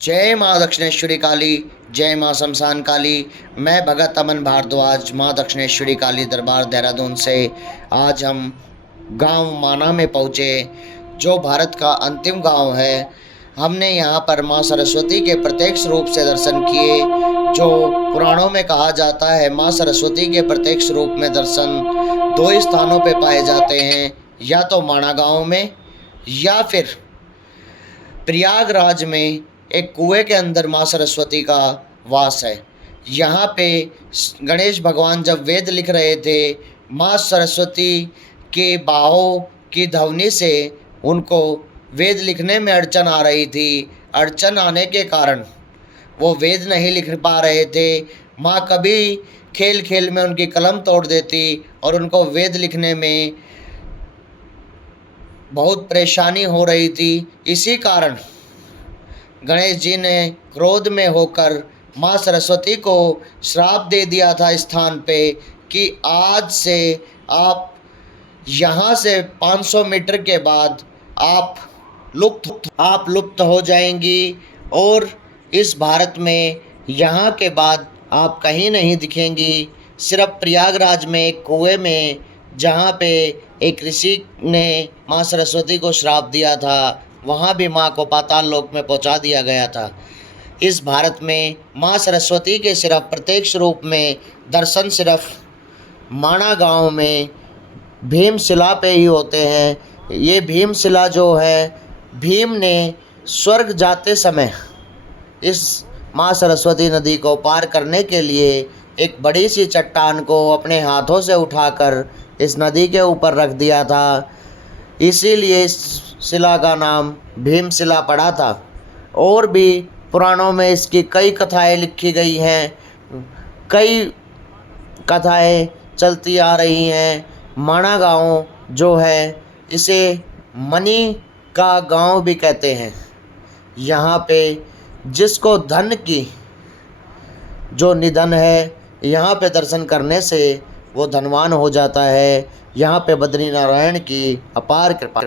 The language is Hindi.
जय माँ दक्षिणेश्वरी काली, जय माँ शमशान काली। मैं भगत अमन भारद्वाज माँ दक्षिणेश्वरी काली दरबार देहरादून से आज हम गांव माना में पहुँचे, जो भारत का अंतिम गांव है। हमने यहाँ पर माँ सरस्वती के प्रत्यक्ष रूप से दर्शन किए। जो पुराणों में कहा जाता है, माँ सरस्वती के प्रत्यक्ष रूप में दर्शन दो स्थानों पे पाए जाते हैं, या तो माना गांव में या फिर प्रयागराज में एक कुएं के अंदर माँ सरस्वती का वास है। यहाँ पे गणेश भगवान जब वेद लिख रहे थे, माँ सरस्वती के बाहों की ध्वनि से उनको वेद लिखने में अड़चन आ रही थी। अड़चन आने के कारण वो वेद नहीं लिख पा रहे थे। माँ कभी खेल खेल में उनकी कलम तोड़ देती और उनको वेद लिखने में बहुत परेशानी हो रही थी। इसी कारण गणेश जी ने क्रोध में होकर माँ सरस्वती को श्राप दे दिया था स्थान पे कि आज से आप यहाँ से 500 मीटर के बाद आप लुप्त हो जाएंगी और इस भारत में यहाँ के बाद आप कहीं नहीं दिखेंगी। सिर्फ प्रयागराज में एक कुएं में, जहाँ पे एक ऋषि ने माँ सरस्वती को श्राप दिया था, वहाँ भी माँ को पाताल लोक में पहुँचा दिया गया था। इस भारत में माँ सरस्वती के सिर्फ प्रत्यक्ष रूप में दर्शन सिर्फ माना गांव में भीमशिला पे ही होते हैं। ये भीमशिला जो है, भीम ने स्वर्ग जाते समय इस माँ सरस्वती नदी को पार करने के लिए एक बड़ी सी चट्टान को अपने हाथों से उठाकर इस नदी के ऊपर रख दिया था। इसीलिए इस शिला का नाम भीमशिला पड़ा था। और भी पुराणों में इसकी कई कथाएं लिखी गई हैं, कई कथाएं चलती आ रही हैं। माना गांव जो है, इसे मणि का गांव भी कहते हैं। यहाँ पे जिसको धन की जो निधन है, यहाँ पे दर्शन करने से वो धनवान हो जाता है। यहाँ पे बद्रीनारायण की अपार कृपा।